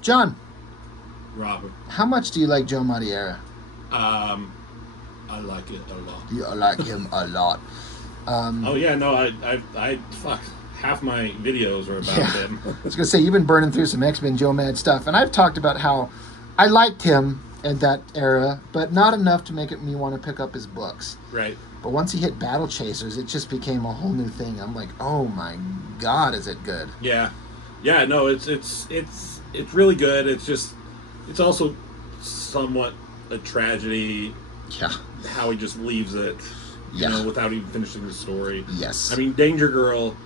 John. Robert. How much do you like Joe Madureira? I like it a lot. You like him a lot. Oh yeah, no, I fuck. Half my videos are about him. I was gonna say you've been burning through some X-Men Joe Mad stuff, and I've talked about how I liked him in that era, but not enough to make me want to pick up his books. Right. But once he hit BattleChasers, it just became a whole new thing. I'm like, oh my god, is it good? Yeah, yeah. No, it's really good. It's also somewhat a tragedy. Yeah. How he just leaves it. You know, without even finishing the story. Yes. I mean, Danger Girl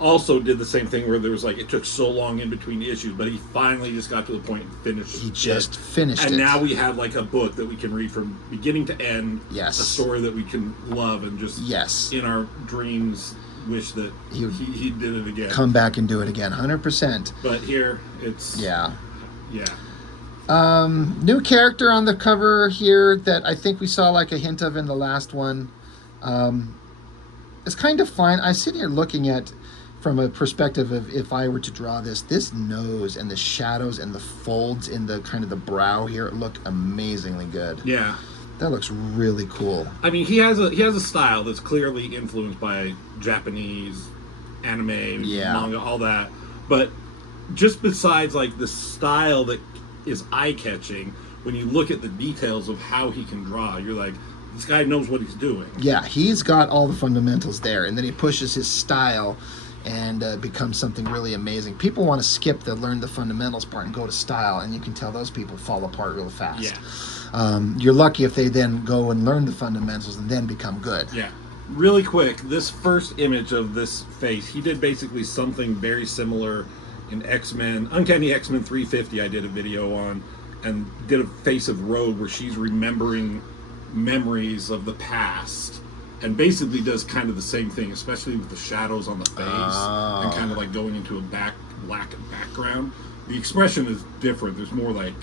also did the same thing where there was like it took so long in between issues, but he finally just got to the point and finished. He just finished it, and now we have like a book that we can read from beginning to end. Yes, a story that we can love and just in our dreams wish that he did it again. Come back and do it again, 100%. But here it's yeah. New character on the cover here that I think we saw like a hint of in the last one. It's kind of fine. I sit here looking at. From a perspective of if I were to draw this nose and the shadows and the folds in the kind of the brow here look amazingly good. Yeah, that looks really cool. I mean, he has a style that's clearly influenced by Japanese anime, manga, all that. But just besides like the style that is eye-catching, when you look at the details of how he can draw, you're like, this guy knows what he's doing. Yeah, he's got all the fundamentals there, and then he pushes his style and becomes something really amazing. People want to skip the learn the fundamentals part and go to style, and you can tell those people fall apart real fast. Yeah. You're lucky if they then go and learn the fundamentals and then become good. Yeah. Really quick, this first image of this face, he did basically something very similar in X-Men, Uncanny X-Men 350 I did a video on, and did a face of Rogue where she's remembering memories of the past. And basically does kind of the same thing, especially with the shadows on the face and kind of like going into a black background. The expression is different. There's more like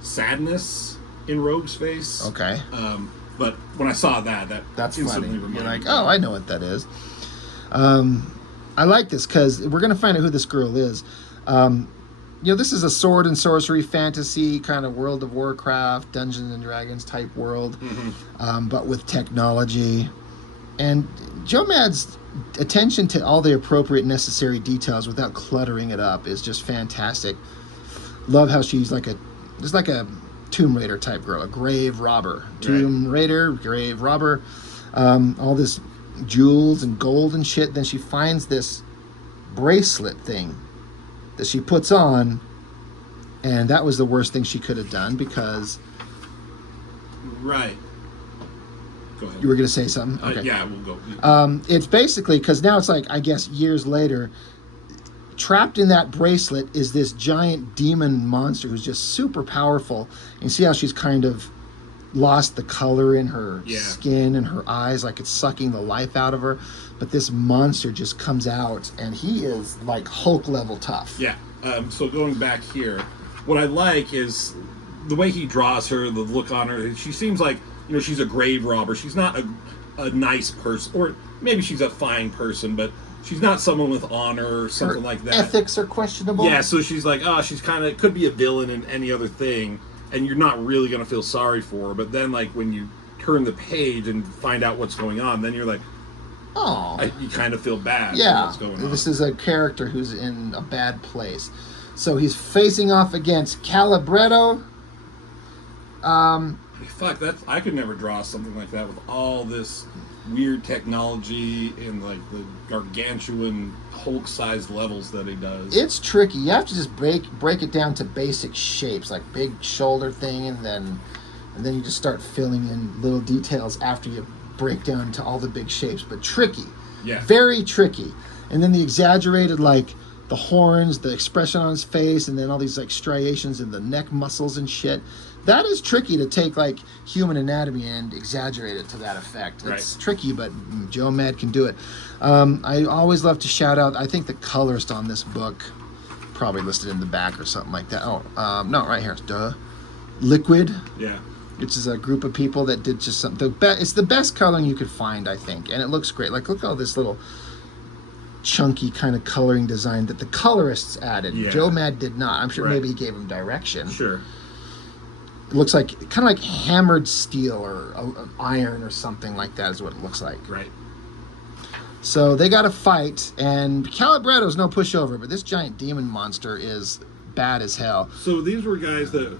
sadness in Rogue's face. Okay. But when I saw that's funny. You're like, oh, I know what that is. I like this because we're going to find out who this girl is. You know, this is a sword and sorcery fantasy kind of World of Warcraft, Dungeons and Dragons type world, but with technology. And Joe Mad's attention to all the appropriate necessary details without cluttering it up is just fantastic. Love how she's like just like a Tomb Raider type girl, a grave robber. Tomb Raider, grave robber, all this jewels and gold and shit. Then she finds this bracelet thing that she puts on, and that was the worst thing she could have done because... Right. Go ahead. You were going to say something? Okay. Yeah, we'll go. It's basically, because now it's like, I guess, years later, trapped in that bracelet is this giant demon monster who's just super powerful. And you see how she's kind of lost the color in her skin and her eyes, like it's sucking the life out of her. But this monster just comes out, and he is like Hulk level tough. Yeah. So going back here, what I like is the way he draws her, the look on her. She seems like, you know, she's a grave robber. She's not a nice person, or maybe she's a fine person, but she's not someone with honor or something like that. Ethics are questionable. Yeah. So she's like, she's kind of could be a villain in any other thing, and you're not really gonna feel sorry for her. But then, like when you turn the page and find out what's going on, then you're like, you kind of feel bad. Yeah, for what's going on. This is a character who's in a bad place. So he's facing off against Calibretto. Fuck, I could never draw something like that with all this weird technology and like the gargantuan Hulk-sized levels that he does. It's tricky. You have to just break it down to basic shapes, like big shoulder thing, and then you just start filling in little details after you break down to all the big shapes. But tricky, very tricky. And then the exaggerated, like the horns, the expression on his face, and then all these like striations in the neck muscles and shit. That is tricky to take like human anatomy and exaggerate it to that effect. It's tricky, but Joe Mad can do it. I always love to shout out, I think the colorist on this book, probably listed in the back or something like that. No, right here. Duh. Liquid. Yeah. Which is a group of people that did just something. It's the best coloring you could find, I think, and it looks great. Like, look at all this little chunky kind of coloring design that the colorists added. Yeah. Joe Mad did not. I'm sure Right. maybe he gave him direction. Sure. It looks like kind of like hammered steel or iron or something like that is what it looks like. Right. So they got to fight, and Calibretto's no pushover, but this giant demon monster is bad as hell. So these were guys that,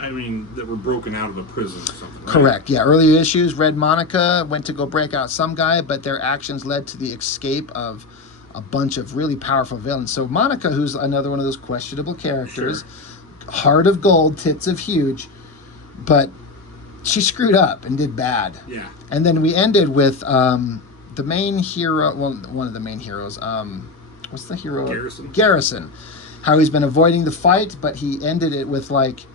I mean, that were broken out of a prison or something, right? Correct, yeah. Early issues, Red Monica went to go break out some guy, but their actions led to the escape of a bunch of really powerful villains. So Monica, who's another one of those questionable characters, heart of gold, tits of huge, but she screwed up and did bad. Yeah. And then we ended with the main hero, well, one of the main heroes, what's the hero? Garrison. Garrison. How he's been avoiding the fight, but he ended it with, like,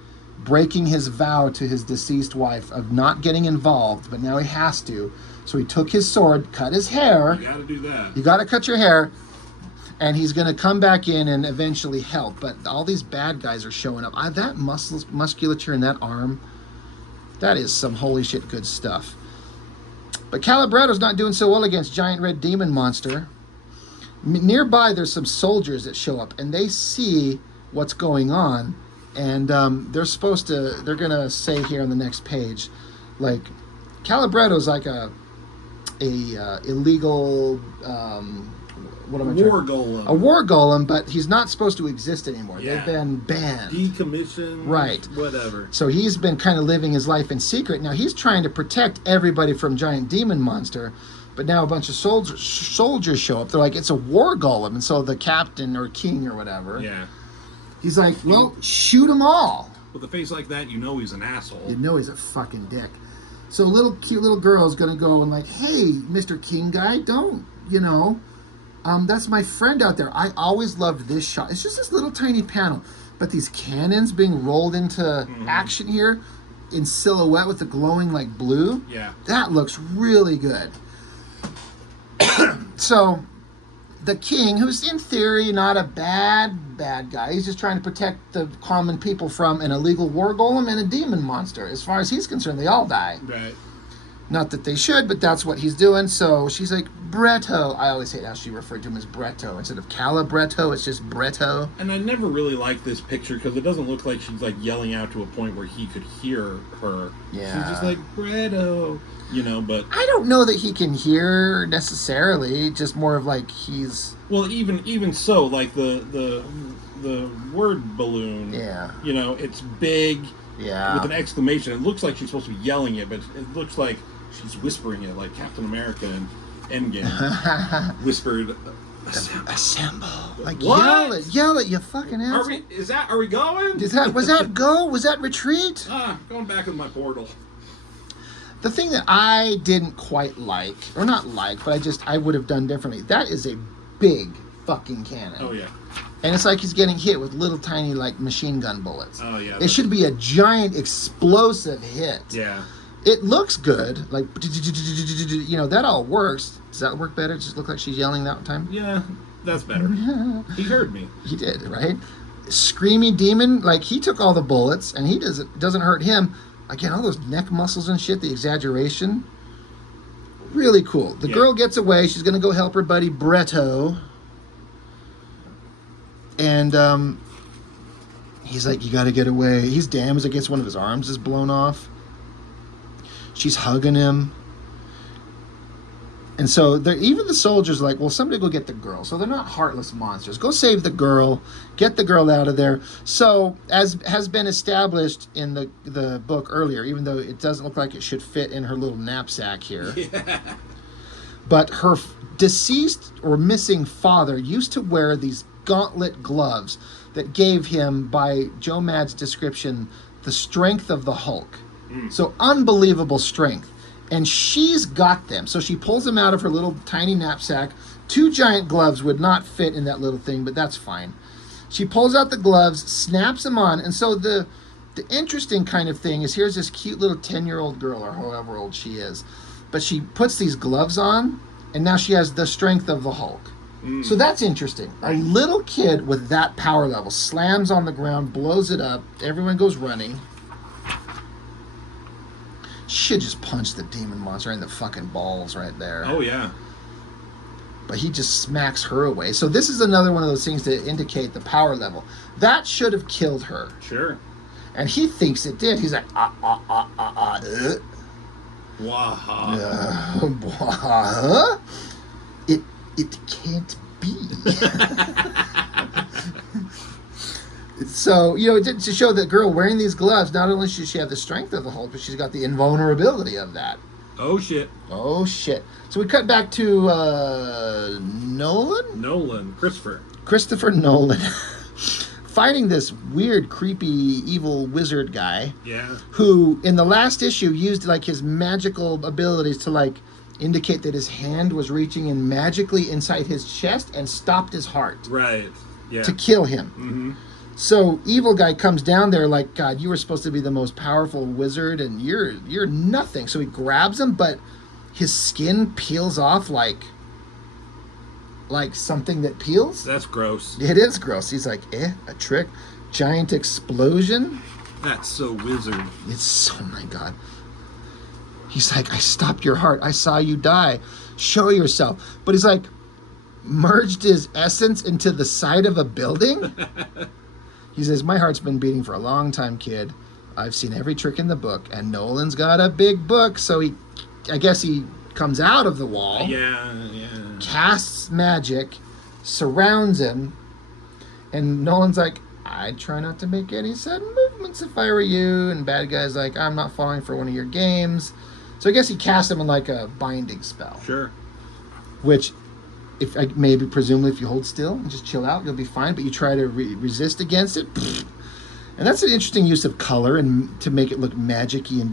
breaking his vow to his deceased wife of not getting involved, but now he has to. So he took his sword, cut his hair. You gotta do that. You gotta cut your hair. And he's gonna come back in and eventually help. But all these bad guys are showing up. That musculature in that arm, that is some holy shit good stuff. But Calibretto's not doing so well against Giant Red Demon Monster. Nearby, there's some soldiers that show up, and they see what's going on, and they're gonna say here on the next page, like, Calibretto's like a illegal, what am I trying? War golem. A war golem, but he's not supposed to exist anymore. Yeah. They've been banned. Decommissioned. Right. Whatever. So he's been kind of living his life in secret. Now he's trying to protect everybody from Giant Demon Monster, but now a bunch of soldiers show up. They're like, it's a war golem, and so the captain or king or whatever, Yeah. he's like, well, shoot them all. With a face like that, you know he's an asshole. You know he's a fucking dick. So cute little girl's gonna go and like, hey, Mr. King guy, don't, that's my friend out there. I always loved this shot. It's just this little tiny panel, but these cannons being rolled into action here in silhouette with the glowing like blue. Yeah. That looks really good. So the king, who's in theory not a bad guy, he's just trying to protect the common people from an illegal war golem and a demon monster. As far as he's concerned, they all die. Right. Not that they should, but that's what he's doing. So she's like, Bretto. I always hate how she referred to him as Bretto. Instead of Calibretto, it's just Bretto. And I never really liked this picture because it doesn't look like she's like yelling out to a point where he could hear her. Yeah. She's just like, Bretto, but... I don't know that he can hear necessarily, just more of like he's... Well, even so, like the word balloon, Yeah. It's big Yeah. with an exclamation. It looks like she's supposed to be yelling it, but it looks like she's whispering it, like Captain America and Endgame whispered, Assemble. Like, What? yell it, you fucking asshole. Are we going? Was that go? Was that retreat? Going back with my portal. The thing that I didn't quite like, or not like, but I would have done differently, that is a big fucking cannon. Oh, yeah. And it's like he's getting hit with little tiny, like, machine gun bullets. Oh, yeah. It should be a giant explosive hit. Yeah. It looks good. Like, that all works. Does that work better? Does it look like she's yelling that time? Yeah, that's better. He heard me. He did, right? Screamy demon, like, he took all the bullets, and he doesn't hurt him. Again, all those neck muscles and shit, the exaggeration. Really cool. The girl gets away. She's going to go help her buddy Bretto. And he's like, you got to get away. He's damaged. I guess one of his arms is blown off. She's hugging him. And so even the soldiers are like, well, somebody go get the girl. So they're not heartless monsters. Go save the girl. Get the girl out of there. So, as has been established in the book earlier, even though it doesn't look like it should fit in her little knapsack here. Yeah. But her deceased or missing father used to wear these gauntlet gloves that gave him, by Joe Mad's description, the strength of the Hulk. So unbelievable strength. And she's got them. So she pulls them out of her little tiny knapsack. 2 giant gloves would not fit in that little thing, but that's fine. She pulls out the gloves, snaps them on. And so the interesting kind of thing is, here's this cute little 10-year-old girl, or however old she is. But she puts these gloves on, and now she has the strength of the Hulk. So that's interesting. A little kid with that power level slams on the ground, blows it up. Everyone goes running. Should just punch the demon monster in the fucking balls right there. Oh, yeah. But he just smacks her away. So this is another one of those things that indicate the power level. That should have killed her. Sure. And he thinks it did. He's like, Waha. It can't be. So, to show that girl wearing these gloves, not only should she have the strength of the Hulk, but she's got the invulnerability of that. Oh, shit. So we cut back to Christopher Nolan. Fighting this weird, creepy, evil wizard guy. Yeah. Who, in the last issue, used like his magical abilities to like indicate that his hand was reaching in magically inside his chest and stopped his heart. Right. Yeah. To kill him. Mm-hmm. So evil guy comes down there like, God, you were supposed to be the most powerful wizard, and you're nothing. So he grabs him, but his skin peels off like something that peels. That's gross. It is gross. He's like, a trick, giant explosion. That's so wizard. Oh my God. He's like, I stopped your heart. I saw you die. Show yourself. But he's like, merged his essence into the side of a building. He says, my heart's been beating for a long time, kid. I've seen every trick in the book, and Nolan's got a big book. So I guess he comes out of the wall. Yeah. Casts magic, surrounds him, and Nolan's like, I'd try not to make any sudden movements if I were you. And bad guy's like, I'm not falling for one of your games. So I guess he casts him in like a binding spell. Sure. Which, presumably if you hold still and just chill out, you'll be fine. But you try to resist against it. And that's an interesting use of color and to make it look magic-y.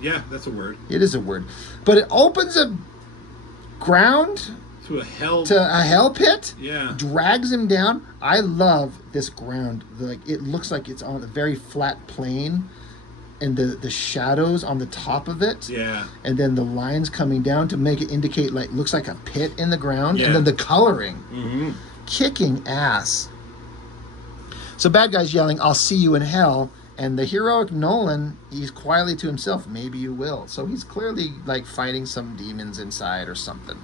Yeah, that's a word. It is a word. But it opens a ground to a hell pit. Yeah. Drags him down. I love this ground. It looks like it's on a very flat plane, and the shadows on the top of it. Yeah. And then the lines coming down to make it indicate looks like a pit in the ground. Yeah. And then the coloring. Mm-hmm. Kicking ass. So bad guy's yelling, I'll see you in hell. And the heroic Nolan, he's quietly to himself, maybe you will. So he's clearly fighting some demons inside or something.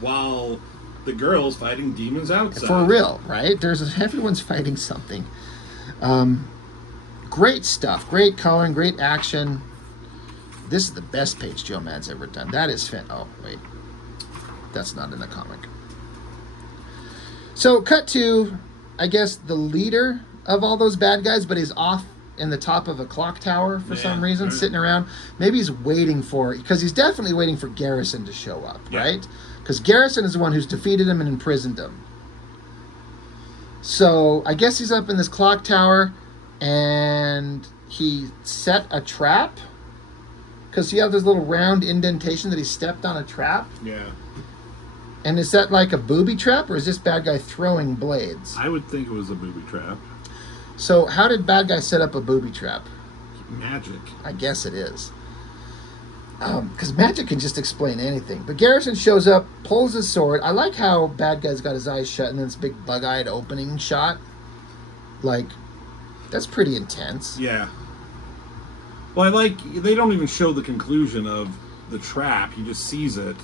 While the girl's fighting demons outside. For real, right? Everyone's fighting something. Great stuff. Great coloring, great action. This is the best page Joe Mad's ever done. That is oh, wait. That's not in the comic. So cut to, I guess, the leader of all those bad guys, but he's off in the top of a clock tower for some reason, right. Sitting around. Maybe he's waiting because he's definitely waiting for Garrison to show up, right? Because Garrison is the one who's defeated him and imprisoned him. So I guess he's up in this clock tower, and he set a trap. Because you have this little round indentation that he stepped on a trap. Yeah. And is that like a booby trap, or is this bad guy throwing blades? I would think it was a booby trap. So how did bad guy set up a booby trap? Magic. I guess it is. Because magic can just explain anything. But Garrison shows up, pulls his sword. I like how bad guy's got his eyes shut and then this big bug-eyed opening shot. That's pretty intense. Yeah. Well, they don't even show the conclusion of the trap. He just sees it.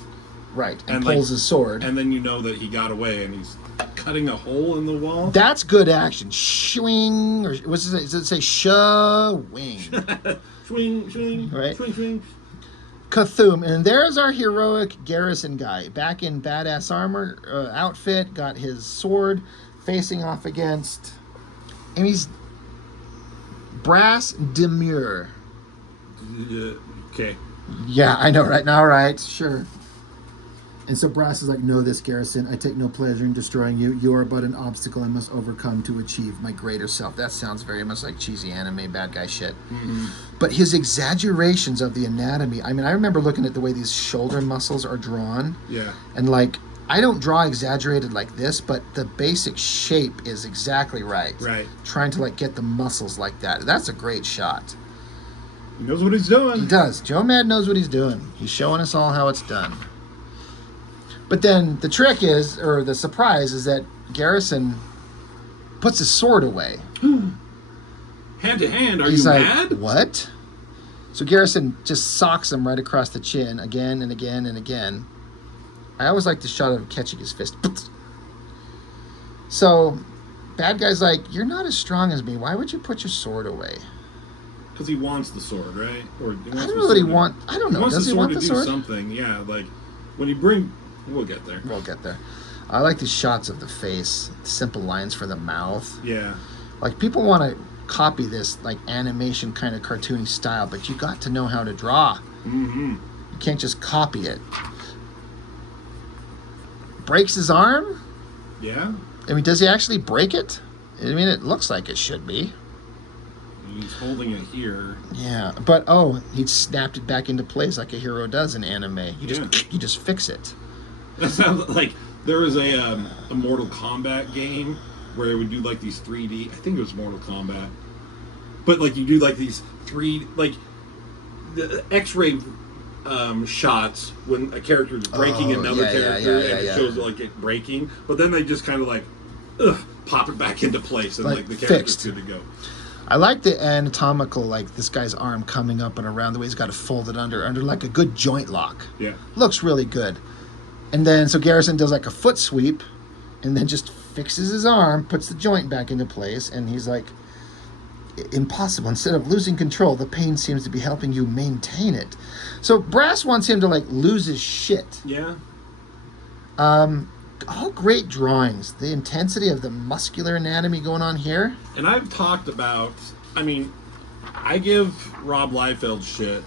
Right, and pulls his sword. And then you know that he got away, and he's cutting a hole in the wall. That's good action. Swing, or does it say swing? Swing, right? Swing. Cthulhu, and there's our heroic Garrison guy, back in badass armor outfit, got his sword, facing off against, and he's brass demure. Okay. Yeah, I know, right? Now, right, sure. And so Brass is like, know this, Garrison. I take no pleasure in destroying you. You are but an obstacle I must overcome to achieve my greater self. That sounds very much like cheesy anime bad guy shit. Mm-hmm. But his exaggerations of the anatomy, I remember looking at the way these shoulder muscles are drawn. Yeah. And I don't draw exaggerated like this, but the basic shape is exactly right. Right. Trying to get the muscles like that. That's a great shot. He knows what he's doing. He does. Joe Mad knows what he's doing. He's showing us all how it's done. But then the trick is, or the surprise is that Garrison puts his sword away. Hand to hand, He's you like, mad? What? So Garrison just socks him right across the chin again and again and again. I always like the shot of him catching his fist. So, bad guy's like, you're not as strong as me. Why would you put your sword away? Because he wants the sword, right? Or he wants I don't know what he wants. I don't know. Does he want the sword? Do something, yeah. Like, when you bring... We'll get there. We'll get there. I like these shots of the face. Simple lines for the mouth. Yeah. Like, people want to copy this, like, animation kind of cartoony style, but you got to know how to draw. Mm-hmm. You can't just copy it. Breaks his arm? Yeah. I mean, does he actually break it? I mean, it looks like it should be. He's holding it here. Yeah, but he snapped it back into place like a hero does in anime. You just fix it. That sounds like there was a Mortal Kombat game where it would do like these 3D. I think it was Mortal Kombat, but like you do like these the X-ray shots when a character is breaking another character, and it shows like it breaking. But then they just kind of like pop it back into place, and like the character's good to go. I like the anatomical, like this guy's arm coming up and around the way he's got to fold it under like a good joint lock. Yeah. Looks really good. And then, so Garrison does like a foot sweep and then just fixes his arm, puts the joint back into place, and he's like, impossible. Instead of losing control, the pain seems to be helping you maintain it. So Brass wants him to like lose his shit. Yeah. All great drawings. The intensity of the muscular anatomy going on here. And I've talked about, I mean, I give Rob Liefeld shit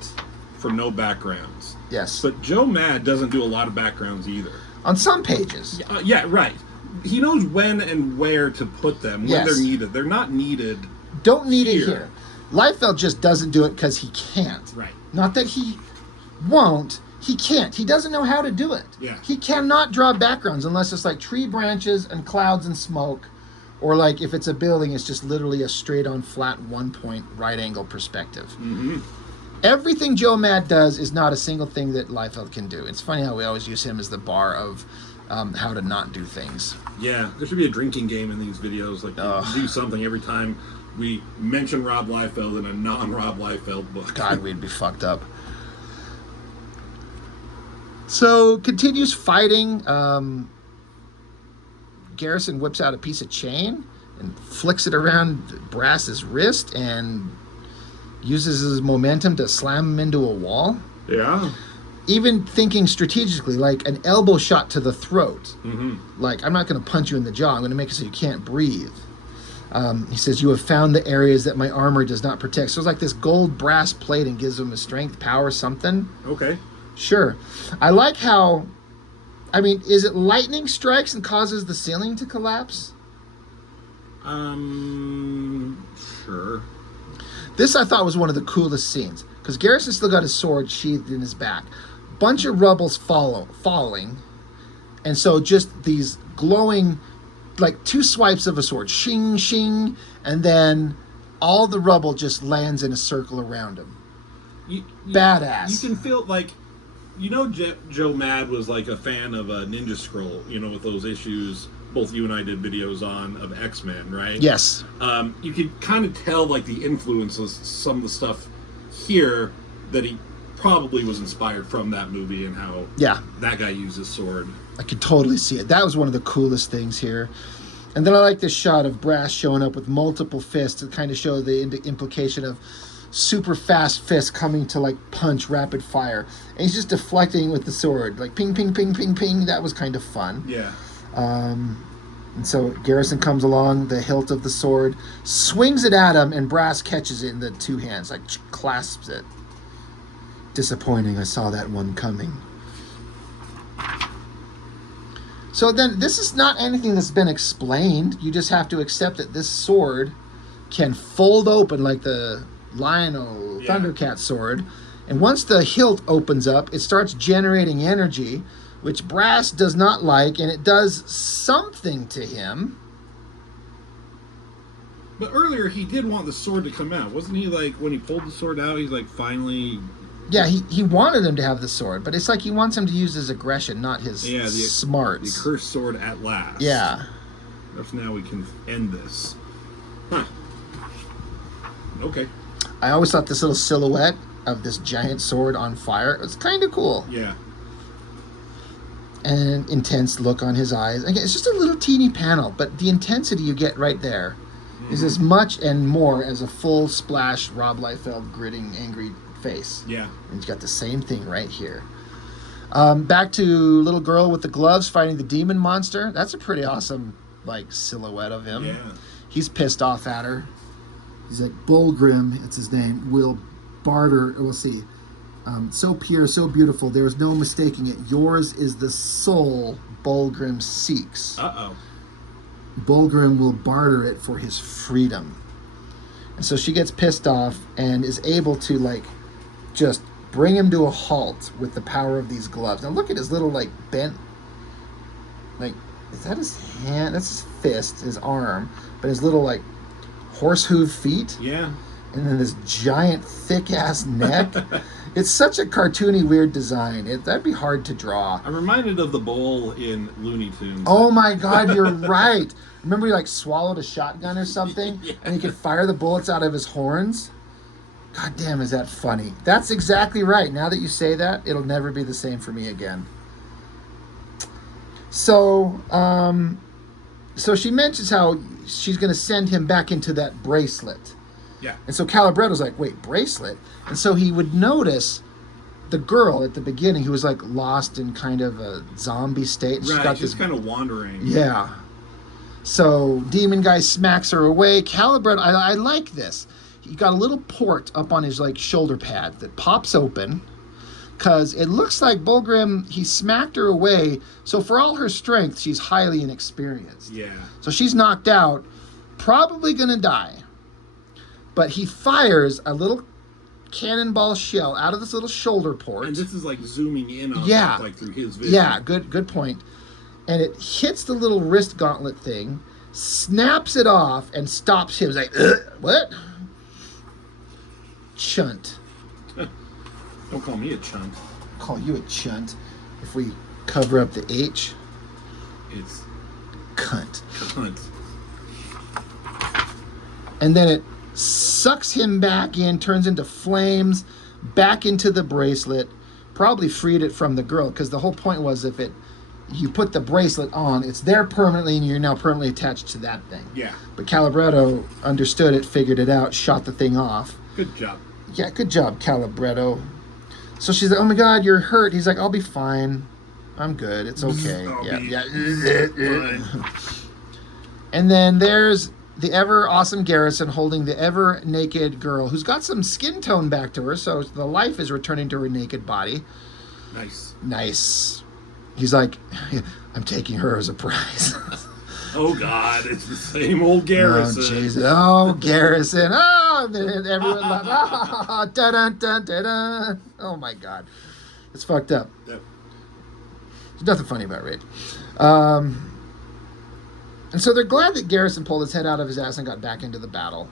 for no backgrounds. Yes. But Joe Mad doesn't do a lot of backgrounds either. On some pages. Yeah, right. He knows when and where to put them, when they're needed. They're not needed. Don't need it here. Liefeld just doesn't do it because he can't. Right. Not that he won't. He can't. He doesn't know how to do it. Yeah. He cannot draw backgrounds unless it's like tree branches and clouds and smoke. Or like if it's a building, it's just literally a straight on flat 1 point right angle perspective. Mm-hmm. Everything Joe Mad does is not a single thing that Liefeld can do. It's funny how we always use him as the bar of how to not do things. Yeah, there should be a drinking game in these videos. Like do something every time we mention Rob Liefeld in a non-Rob Liefeld book. God, we'd be fucked up. So, continues fighting. Garrison whips out a piece of chain and flicks it around Brass's wrist and uses his momentum to slam him into a wall. Yeah. Even thinking strategically, like an elbow shot to the throat. Mm-hmm. Like, I'm not going to punch you in the jaw. I'm going to make it so you can't breathe. He says, you have found the areas that my armor does not protect. So it's like this gold brass plate and gives him a strength, power, something. Okay. Sure. I like how, I mean, is it lightning strikes and causes the ceiling to collapse? Sure. This I thought was one of the coolest scenes. Because Garrison still got his sword sheathed in his back. Bunch of rebels falling. And so just these glowing, like 2 swipes of a sword. Shing, shing. And then all the rubble just lands in a circle around him. Badass. You can feel like... You know, Joe Mad was like a fan of Ninja Scroll, you know, with those issues both you and I did videos on of X-Men, right? Yes. You could kind of tell like the influences, some of the stuff here that he probably was inspired from that movie and how that guy used his sword. I could totally see it. That was one of the coolest things here. And then I like this shot of Brass showing up with multiple fists to kind of show the implication of super fast fists coming to like punch rapid fire, and he's just deflecting with the sword, like ping, ping, ping, ping, ping. That was kind of fun. Yeah. And so Garrison comes along, the hilt of the sword, swings it at him, and Brass catches it in the 2 hands, like clasps it. Disappointing. I saw that one coming. So then, this is not anything that's been explained. You just have to accept that this sword can fold open like the Lion-O Thundercat sword, and once the hilt opens up, it starts generating energy, which Brass does not like, and it does something to him. But earlier he did want the sword to come out, wasn't he? Like when he pulled the sword out, he's like finally. Yeah, he wanted him to have the sword, but it's like he wants him to use his aggression, not his smarts. The cursed sword at last. Yeah. If now we can end this. Huh. Okay. I always thought this little silhouette of this giant sword on fire was kind of cool. Yeah. and intense look on his eyes. Again, it's just a little teeny panel, but the intensity you get right there is as much and more as a full splash Rob Liefeld gritting angry face. Yeah. And he's got the same thing right here. Back to little girl with the gloves fighting the demon monster. That's a pretty awesome like silhouette of him. Yeah. He's pissed off at her. He's like, Bulgrim, it's his name, will barter, we'll see. So pure, so beautiful, there is no mistaking it. Yours is the soul Bulgrim seeks. Uh-oh. Bulgrim will barter it for his freedom. And so she gets pissed off and is able to like just bring him to a halt with the power of these gloves. Now look at his little like bent, like, is that his hand? That's his fist, his arm, but his little like horse hoof feet. Yeah. And then this giant thick ass neck. It's such a cartoony weird design. That'd be hard to draw. I'm reminded of the bowl in Looney Tunes. Oh my God, you're right. Remember he like swallowed a shotgun or something? Yeah. And he could fire the bullets out of his horns? God damn, is that funny. That's exactly right. Now that you say that, it'll never be the same for me again. So, so she mentions how she's going to send him back into that bracelet. Yeah. And so Calibretto's like, wait, bracelet? And so he would notice the girl at the beginning who was like lost in kind of a zombie state. And Right, got she's this kind of wandering. Yeah. So demon guy smacks her away. Calibretto, I like this. He got a little port up on his like shoulder pad that pops open because it looks like Bulgrim, he smacked her away. So for all her strength, she's highly inexperienced. Yeah. So she's knocked out, probably gonna die. But he fires a little cannonball shell out of this little shoulder port. And this is like zooming in on Yeah. that, like through his vision. Yeah, good point. And it hits the little wrist gauntlet thing, snaps it off, and stops him. He's like, what? Chunt. Don't call me a chunt. I'll call you a chunt if we cover up the H. It's Cunt. cunt. And then it sucks him back in, turns into flames, back into the bracelet, probably freed it from the girl, because the whole point was if you put the bracelet on, it's there permanently, and you're now permanently attached to that thing. Yeah. But Calibretto understood it, figured it out, shot the thing off. Good job. Yeah, good job, Calibretto. So she's like, oh my God, you're hurt. He's like, I'll be fine. I'm good. It's okay. Fine. And then there's the ever awesome Garrison holding the ever naked girl who's got some skin tone back to her, so the life is returning to her naked body. Nice. He's like, I'm taking her as a prize. Oh God, it's the same old Garrison. Oh, Jesus. Oh, Garrison. Oh, and then everyone laughed. Oh, dun, dun, dun, dun. Oh, my God. It's fucked up. Yep. There's nothing funny about rape. And so they're glad that Garrison pulled his head out of his ass and got back into the battle.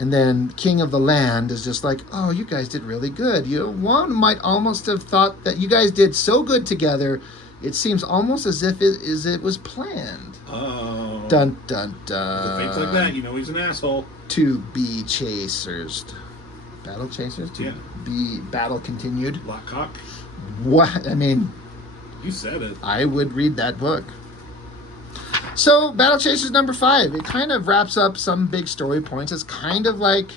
And then King of the Land is just like, oh, you guys did really good. One might almost have thought that you guys did so good together, it seems almost as if it was planned. Oh. Dun, dun, dun. Things like that, you know he's an asshole. To be chasers. Battle chasers? To Yeah. be battle continued. Lockcock. What? I mean, You said it. I would read that book. So, Battle Chasers number 5. It kind of wraps up some big story points. It's kind of like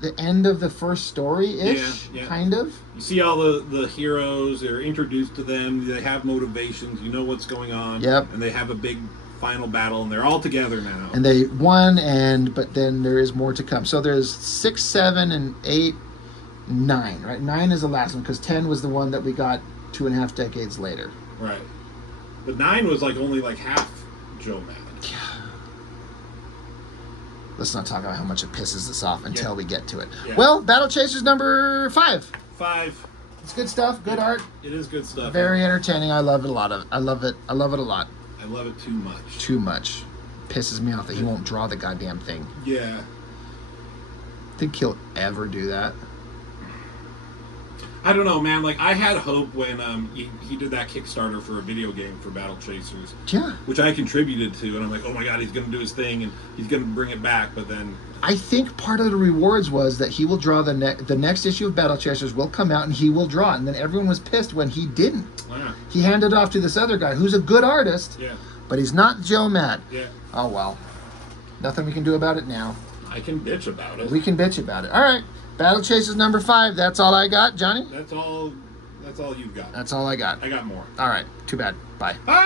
the end of the first story-ish, Yeah. kind of. You see all the heroes, they're introduced to them, they have motivations, you know what's going on. Yep. And they have a big final battle, and they're all together now. And they won, but then there is more to come. So there's 6, 7, and 8, 9, right? 9 is the last one, because 10 was the one that we got 2.5 decades later. Right. But 9 was like only like half Joe Mad. Let's not talk about how much it pisses us off until we get to it. Yeah. Well, Battle Chasers number 5. 5. It's good stuff, good art. It is good stuff. Very entertaining. I love it a lot. I love it a lot. I love it too much. Too much. Pisses me off that he won't draw the goddamn thing. Yeah. Think he'll ever do that? I don't know, man. Like, I had hope when he did that Kickstarter for a video game for BattleChasers. Yeah. Which I contributed to, and I'm like, oh my god, he's going to do his thing, and he's going to bring it back, but then... I think part of the rewards was that he will draw the next issue of BattleChasers will come out, and he will draw it. And then everyone was pissed when he didn't. Yeah. He handed it off to this other guy who's a good artist, Yeah. but he's not Joe Mad. Yeah. Oh, well. Nothing we can do about it now. I can bitch about it. We can bitch about it. All right. BattleChasers number 5. That's all I got, Johnny? That's all you've got. That's all I got. I got more. All right. Too bad. Bye.